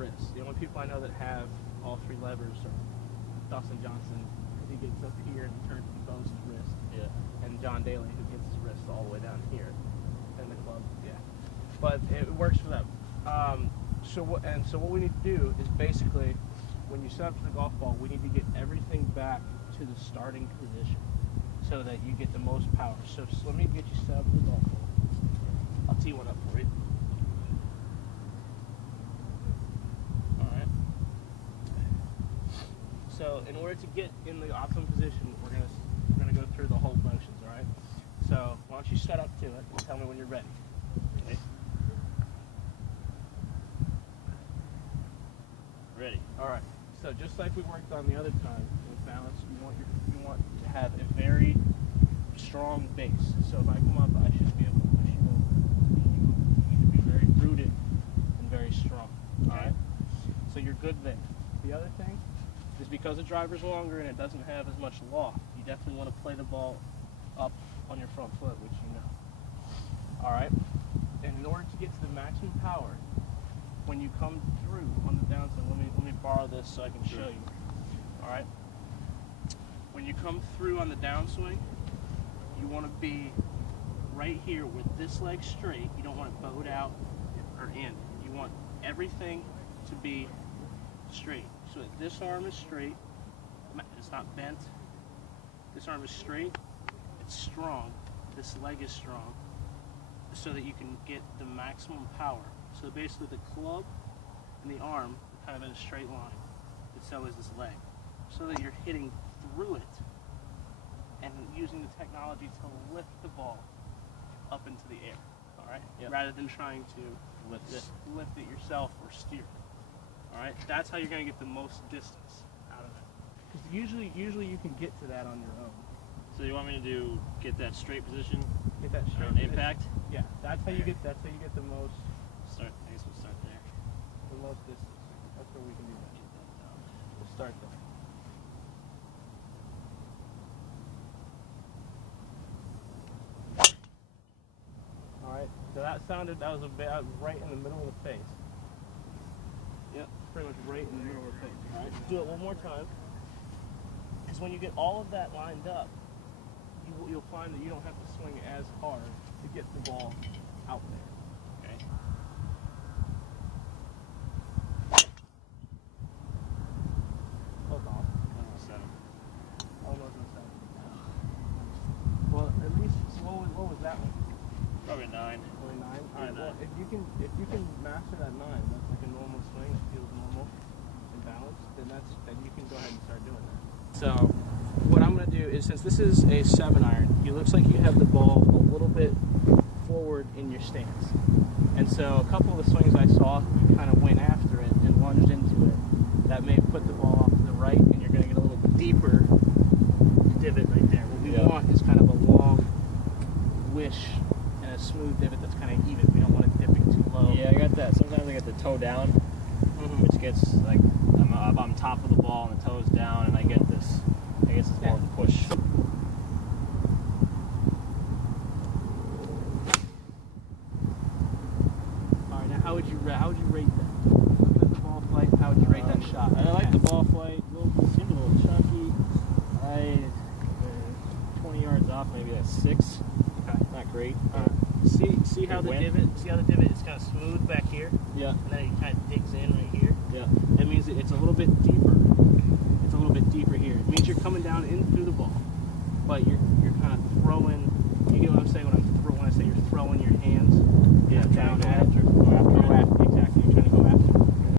wrist. The only people I know that have all 3 levers are Dustin Johnson, because he gets up here and turns and bows his wrist. Yeah. And John Daly, who gets his wrist all the way down here. And the club, yeah. But it works for them. So what we need to do is basically, when you set up to the golf ball, we need to get everything back to the starting position so that you get the most power. So just let me get you set up to the golf ball. I'll tee one up for you. Alright. So in order to get in the optimum position, we're gonna go through the whole motions, alright? So why don't you set up to it and tell me when you're ready. Okay. Ready. Alright. So just like we worked on the other time with balance, you want to have a very strong base. So if I come up, I should be able to push you over. You need to be very rooted and very strong. Alright? So you're good there. The other thing is, because the driver's longer and it doesn't have as much loft, you definitely want to play the ball up on your front foot, which you know. Alright? And in order to get to the maximum power, when you come through on the downswing, let me borrow this so I can show you. Alright? When you come through on the downswing, you want to be right here with this leg straight. You don't want it bowed out or in. You want everything to be straight. So that this arm is straight, it's not bent. This arm is straight, it's strong, this leg is strong, so that you can get the maximum power. So basically the club and the arm are kind of in a straight line, and so is this leg. So that you're hitting through it and using the technology to lift the ball up into the air, all right? Yep. Rather than trying to lift it yourself or steer it. All right, that's how you're going to get the most distance out of it. Because usually you can get to that on your own. So you want me to get that straight position? Get that straight on position. impact? Yeah, that's how you get the most. Start. I guess we'll start there. The most distance. That's where we can do that. We'll start there. All right. So that was about right in the middle of the face. Yep, pretty much right in the middle of the face. All right. Do it one more time. Because when you get all of that lined up, you'll find that you don't have to swing as hard to get the ball out there. Okay. Close off. Almost 7. Almost a 7. Well, at least what was that one? Probably 9. Probably 9. All right. 9. Well, if you can master that 9, that's like a normal swing. It feels normal and balanced. Then you can go ahead and start doing that. So what I'm going to do is, since this is a 7-iron, it looks like you have the ball a little bit forward in your stance. And so a couple of the swings I saw, you kind of went after it and lunged into it. That may put the ball off to the right, and you're going to get a little deeper divot right there. What we want is kind of a long wish and a smooth divot that's kind of even. We don't want it dipping too low. Yeah, I got that. Sometimes I get the toe down, which gets like I'm up on top of the ball and the toes down, and I get this. I guess it's more of a push. All right, now how would you rate that? Looking at the ball flight, how would you rate that shot? I like the ball flight. It seemed a little chunky. 20 yards off, maybe a 6. Okay. Not great. See how the divot? See how the divot is kind of smooth back here? Yeah. And then it kind of digs in right here. Yeah. That means that it's a little bit deeper